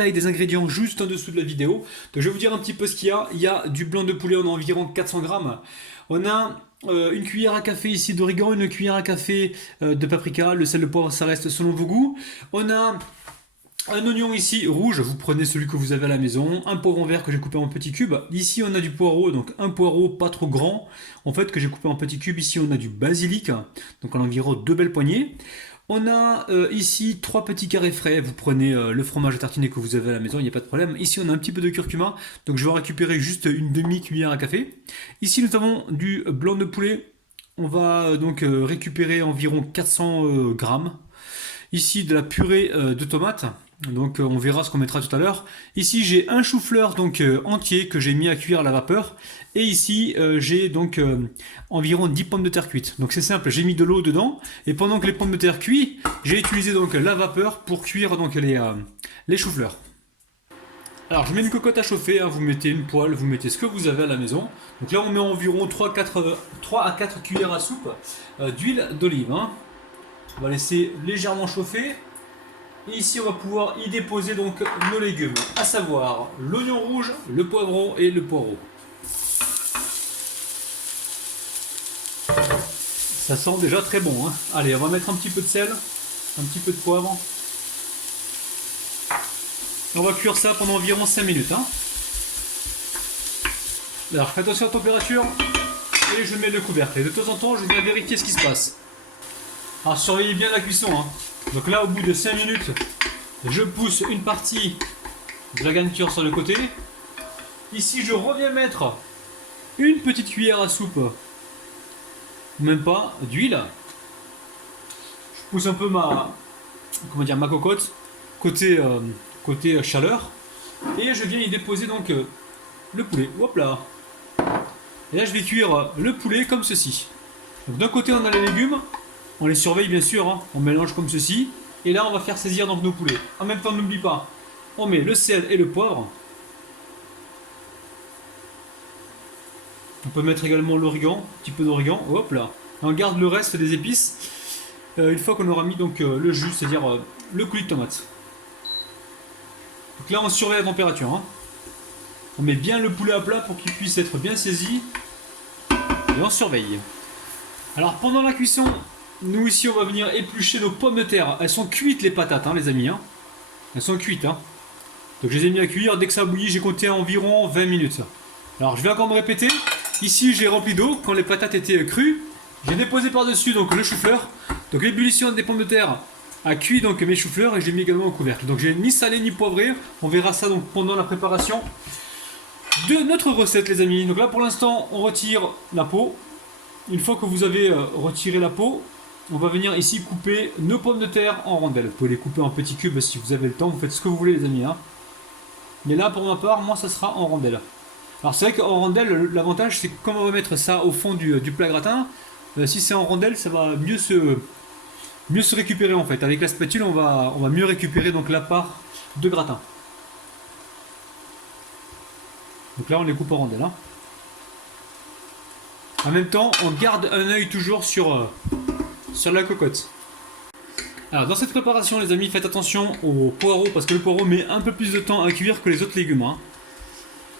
détail des ingrédients juste en dessous de la vidéo. Donc je vais vous dire un petit peu ce qu'il y a. Il y a du blanc de poulet, on a environ 400 grammes. On a une cuillère à café ici d'origan, une cuillère à café de paprika. Le sel, le poivre, ça reste selon vos goûts. On a un oignon ici rouge, vous prenez celui que vous avez à la maison, un poivron vert que j'ai coupé en petits cubes. Ici on a du poireau, donc un poireau pas trop grand, en fait que j'ai coupé en petits cubes. Ici on a du basilic, donc en environ 2 belles poignées. On a ici 3 petits carrés frais, vous prenez le fromage à tartiner que vous avez à la maison, il n'y a pas de problème. Ici on a un petit peu de curcuma, donc je vais récupérer juste une demi-cuillère à café. Ici nous avons du blanc de poulet, on va donc récupérer environ 400 grammes. Ici de la purée de tomates. Donc on verra ce qu'on mettra tout à l'heure. Ici j'ai un chou-fleur donc entier que j'ai mis à cuire à la vapeur. Et ici j'ai donc environ 10 pommes de terre cuites. Donc c'est simple, j'ai mis de l'eau dedans. Et pendant que les pommes de terre cuisent, j'ai utilisé donc la vapeur pour cuire donc les choux-fleurs. Alors je mets une cocotte à chauffer, hein, vous mettez une poêle, vous mettez ce que vous avez à la maison. Donc là on met environ 3 à 4 cuillères à soupe d'huile d'olive. Hein. On va laisser légèrement chauffer. Et ici on va pouvoir y déposer donc nos légumes, à savoir l'oignon rouge, le poivron et le poireau. Ça sent déjà très bon. Hein. Allez, on va mettre un petit peu de sel, un petit peu de poivre. On va cuire ça pendant environ 5 minutes. Hein. Alors faites attention à la température et je mets le couvercle. Et de temps en temps je viens vérifier ce qui se passe. Alors surveillez bien la cuisson. Hein. Donc là au bout de 5 minutes, je pousse une partie de la garniture sur le côté. Ici je reviens mettre une petite cuillère à soupe, même pas, d'huile. Je pousse un peu ma cocotte côté chaleur. Et je viens y déposer donc le poulet. Hop là. Et là je vais cuire le poulet comme ceci. Donc d'un côté on a les légumes. On les surveille bien sûr, hein. On mélange comme ceci. Et là on va faire saisir donc nos poulets. En même temps n'oublie pas, on met le sel et le poivre. On peut mettre également l'origan, un petit peu d'origan, hop là. Et on garde le reste des épices une fois qu'on aura mis donc le jus, c'est-à-dire le coulis de tomate. Donc là on surveille la température. Hein. On met bien le poulet à plat pour qu'il puisse être bien saisi. Et on surveille. Alors pendant la cuisson, nous ici on va venir éplucher nos pommes de terre. Elles sont cuites les patates hein, les amis. Hein. Elles sont cuites. Hein. Donc je les ai mis à cuire. Dès que ça a bouilli, j'ai compté environ 20 minutes. Alors je vais encore me répéter. Ici j'ai rempli d'eau quand les patates étaient crues. J'ai déposé par-dessus donc le chou-fleur. Donc l'ébullition des pommes de terre a cuit donc mes choux-fleurs et j'ai mis également au couvercle. Donc j'ai ni salé ni poivré. On verra ça donc pendant la préparation de notre recette les amis. Donc là pour l'instant on retire la peau. Une fois que vous avez retiré la peau, on va venir ici couper nos pommes de terre en rondelles. Vous pouvez les couper en petits cubes si vous avez le temps, vous faites ce que vous voulez les amis. Hein. Mais là pour ma part, moi ça sera en rondelles. Alors c'est vrai qu'en rondelles, l'avantage c'est que comme on va mettre ça au fond du plat gratin, si c'est en rondelles, ça va mieux se récupérer en fait. Avec la spatule, on va mieux récupérer donc la part de gratin. Donc là on les coupe en rondelles. Hein. En même temps, on garde un œil toujours sur la cocotte. Alors dans cette préparation les amis, faites attention au poireau parce que le poireau met un peu plus de temps à cuire que les autres légumes. Hein.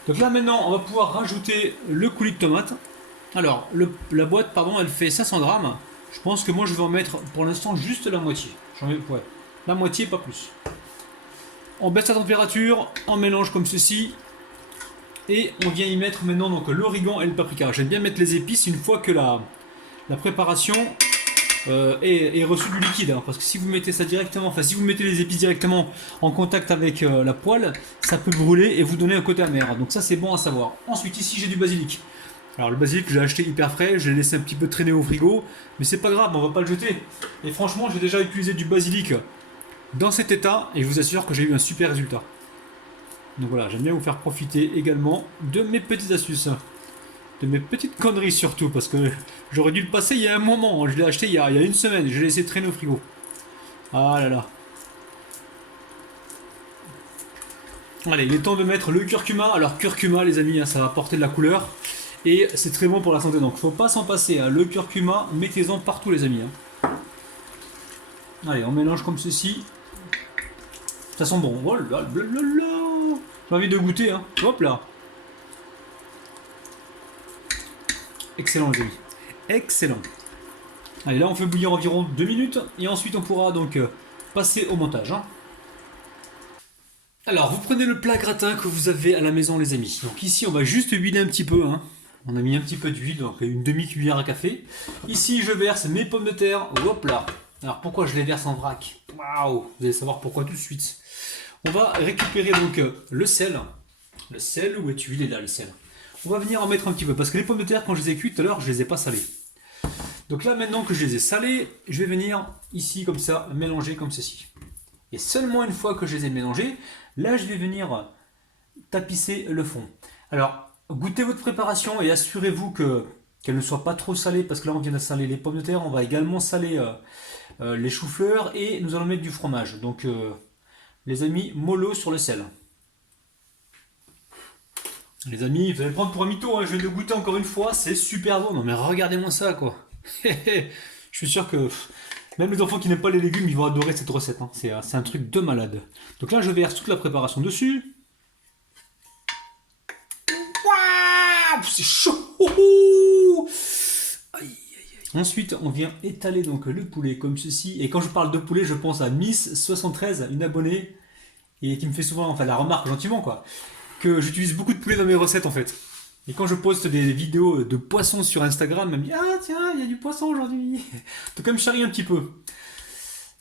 Donc là maintenant on va pouvoir rajouter le coulis de tomate. Alors la boîte pardon elle fait 500 grammes. Je pense que moi je vais en mettre pour l'instant juste la moitié. J'en mets ouais, la moitié pas plus. On baisse la température, on mélange comme ceci. Et on vient y mettre maintenant donc l'origan et le paprika. J'aime bien mettre les épices une fois que la préparation est reçue du liquide. Hein, parce que si vous mettez ça directement, enfin si vous mettez les épices directement en contact avec la poêle, ça peut brûler et vous donner un côté amer. Donc ça c'est bon à savoir. Ensuite ici j'ai du basilic. Alors le basilic j'ai acheté hyper frais, je l'ai laissé un petit peu traîner au frigo. Mais c'est pas grave, on va pas le jeter. Et franchement j'ai déjà utilisé du basilic dans cet état et je vous assure que j'ai eu un super résultat. Donc voilà, j'aime bien vous faire profiter également de mes petites astuces. De mes petites conneries surtout, parce que j'aurais dû le passer il y a un moment. Je l'ai acheté il y a une semaine, je l'ai laissé traîner au frigo. Ah là là. Allez, il est temps de mettre le curcuma. Alors curcuma les amis, hein, ça va apporter de la couleur. Et c'est très bon pour la santé, donc faut pas s'en passer. Hein. Le curcuma, mettez-en partout les amis. Hein. Allez, on mélange comme ceci. Ça sent bon. Oh là là là là. J'ai envie de goûter, hein. Hop là. Excellent les amis. Excellent. Allez, là on fait bouillir environ 2 minutes et ensuite on pourra donc passer au montage. Hein. Alors, vous prenez le plat gratin que vous avez à la maison les amis. Donc ici on va juste huiler un petit peu. Hein. On a mis un petit peu d'huile, donc une demi-cuillère à café. Ici je verse mes pommes de terre. Hop là. Alors pourquoi je les verse en vrac? Waouh. Vous allez savoir pourquoi tout de suite. On va récupérer donc le sel. Le sel, où est-tu? Il est là le sel. On va venir en mettre un petit peu, parce que les pommes de terre, quand je les ai cuites tout à l'heure, je les ai pas salées. Donc là, maintenant que je les ai salées, je vais venir ici, comme ça, mélanger comme ceci. Et seulement une fois que je les ai mélangées, là, je vais venir tapisser le fond. Alors, goûtez votre préparation et assurez-vous qu'elle ne soit pas trop salée, parce que là, on vient de saler les pommes de terre, on va également saler les choux-fleurs, et nous allons mettre du fromage. Donc, les amis, mollo sur le sel. Les amis, vous allez prendre pour un mytho, hein, je vais le goûter encore une fois, c'est super bon. Non mais regardez-moi ça quoi. Je suis sûr que même les enfants qui n'aiment pas les légumes, ils vont adorer cette recette. Hein. C'est un truc de malade. Donc là, je verse toute la préparation dessus. Waouh, c'est chaud. Aïe, aïe, aïe. Ensuite, on vient étaler donc le poulet comme ceci. Et quand je parle de poulet, je pense à Miss73, une abonnée, et qui me fait souvent la remarque gentiment quoi. Que j'utilise beaucoup de poulet dans mes recettes en fait. Et quand je poste des vidéos de poissons sur Instagram, elle me dit ah tiens, il y a du poisson aujourd'hui. Donc elle me charrie un petit peu.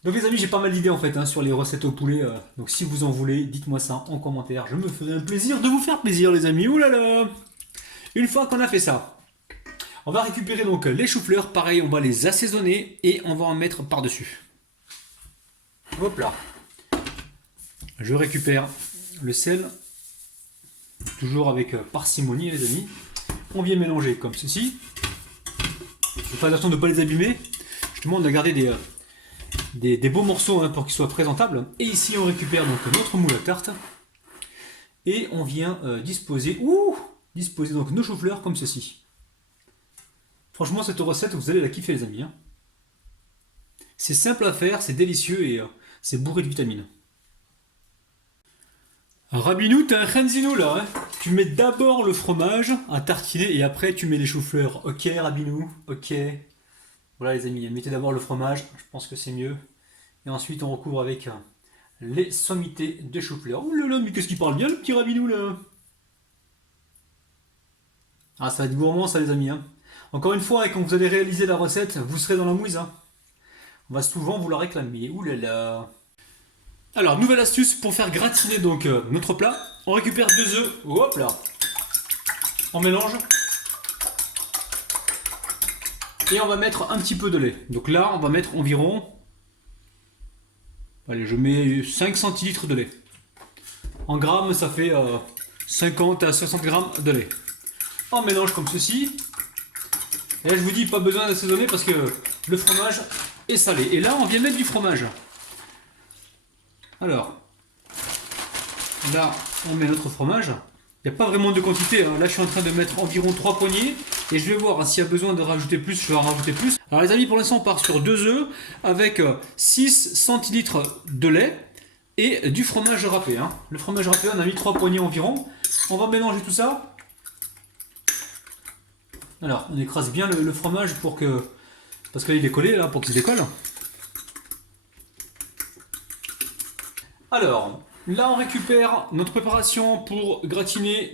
Donc les amis, j'ai pas mal d'idées en fait hein, sur les recettes au poulet. Donc si vous en voulez, dites-moi ça en commentaire. Je me ferai un plaisir de vous faire plaisir les amis. Ouh là là. Une fois qu'on a fait ça, on va récupérer donc les choux-fleurs. Pareil, on va les assaisonner et on va en mettre par-dessus. Hop là. Je récupère le sel. Toujours avec parcimonie les amis. On vient mélanger comme ceci. Faites attention de ne pas les abîmer. Je demande de garder des beaux morceaux hein, pour qu'ils soient présentables. Et ici on récupère donc notre moule à tarte. Et on vient disposer donc nos choux-fleurs comme ceci. Franchement cette recette vous allez la kiffer les amis. Hein. C'est simple à faire, c'est délicieux et c'est bourré de vitamines. Rabinou, t'es un Renzinou là, hein. Tu mets d'abord le fromage à tartiner et après tu mets les choux-fleurs. Ok Rabinou, ok. Voilà les amis, mettez d'abord le fromage, je pense que c'est mieux. Et ensuite on recouvre avec les sommités de choux-fleurs. Oh là là, mais qu'est-ce qu'il parle bien le petit Rabinou là. Ah ça va être gourmand ça les amis. Hein. Encore une fois, et quand vous allez réaliser la recette, vous serez dans la mouise. Hein. On va souvent vous la réclamer. Ouh là là. Alors, nouvelle astuce pour faire gratiner donc notre plat. On récupère 2 œufs, hop là. On mélange. Et on va mettre un petit peu de lait. Donc là, on va mettre environ... Allez, je mets 5 centilitres de lait. En grammes, ça fait 50 à 60 grammes de lait. On mélange comme ceci. Et là, je vous dis, pas besoin d'assaisonner parce que le fromage est salé. Et là, on vient mettre du fromage. Alors, là, on met notre fromage. Il n'y a pas vraiment de quantité. Hein. Là, je suis en train de mettre environ 3 poignées. Et je vais voir hein, s'il y a besoin de rajouter plus, je vais en rajouter plus. Alors les amis, pour l'instant, on part sur 2 œufs avec 6 centilitres de lait et du fromage râpé. Hein. Le fromage râpé, on a mis 3 poignées environ. On va mélanger tout ça. Alors, on écrase bien le fromage pour que... Parce qu'il est collé là, pour qu'il se décolle. Alors, là on récupère notre préparation pour gratiner,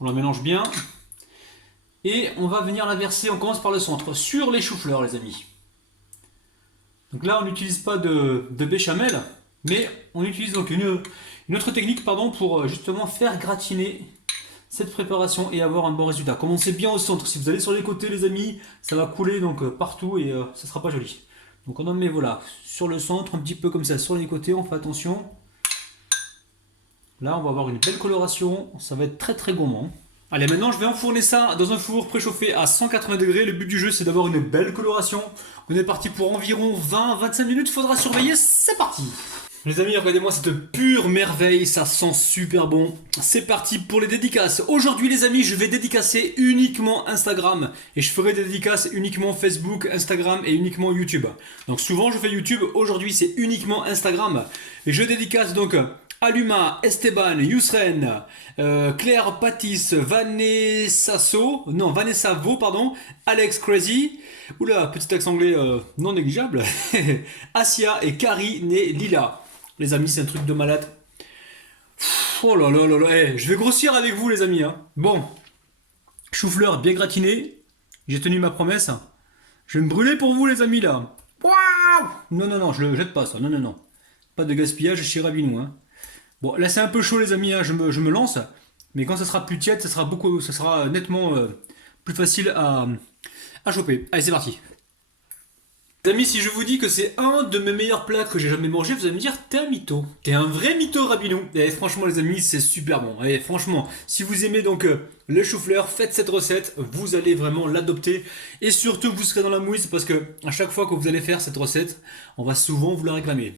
on la mélange bien, et on va venir la verser, on commence par le centre, sur les choux-fleurs les amis. Donc là on n'utilise pas de béchamel, mais on utilise donc une autre technique pardon, pour justement faire gratiner cette préparation et avoir un bon résultat. Commencez bien au centre, si vous allez sur les côtés les amis, ça va couler donc partout et ça sera pas joli. Donc on en met voilà, sur le centre, un petit peu comme ça, sur les côtés, on fait attention. Là, on va avoir une belle coloration, ça va être très très gourmand. Allez, maintenant je vais enfourner ça dans un four préchauffé à 180 degrés. Le but du jeu, c'est d'avoir une belle coloration. On est parti pour environ 20-25 minutes, faudra surveiller, c'est parti. Les amis, regardez-moi cette pure merveille, ça sent super bon. C'est parti pour les dédicaces. Aujourd'hui les amis, je vais dédicacer uniquement Instagram. Et je ferai des dédicaces uniquement Facebook, Instagram et uniquement YouTube. Donc souvent je fais YouTube, aujourd'hui c'est uniquement Instagram. Et je dédicace donc Aluma, Esteban, Yousren, Claire Patis, Vanessa Vaux, pardon, Alex Crazy, oula, petit accent anglais non négligeable, Asia et Kari née Lila. Les amis, c'est un truc de malade. Oh là là là là, je vais grossir avec vous les amis. Hein. Bon, chou-fleur bien gratiné, j'ai tenu ma promesse. Je vais me brûler pour vous les amis là. Waouh. Non, non, non, je le jette pas ça, non, non, non. Pas de gaspillage chez Rabinou. Hein. Bon, là c'est un peu chaud les amis, hein, je me lance. Mais quand ça sera plus tiède, ça sera nettement plus facile à choper. Allez, c'est parti. Les amis, si je vous dis que c'est un de mes meilleurs plats que j'ai jamais mangé, vous allez me dire t'es un mytho. T'es un vrai mytho Rabinou. Et franchement les amis, c'est super bon. Et franchement, si vous aimez donc le chou-fleur, faites cette recette, vous allez vraiment l'adopter. Et surtout, vous serez dans la mouise parce que à chaque fois que vous allez faire cette recette, on va souvent vous la réclamer.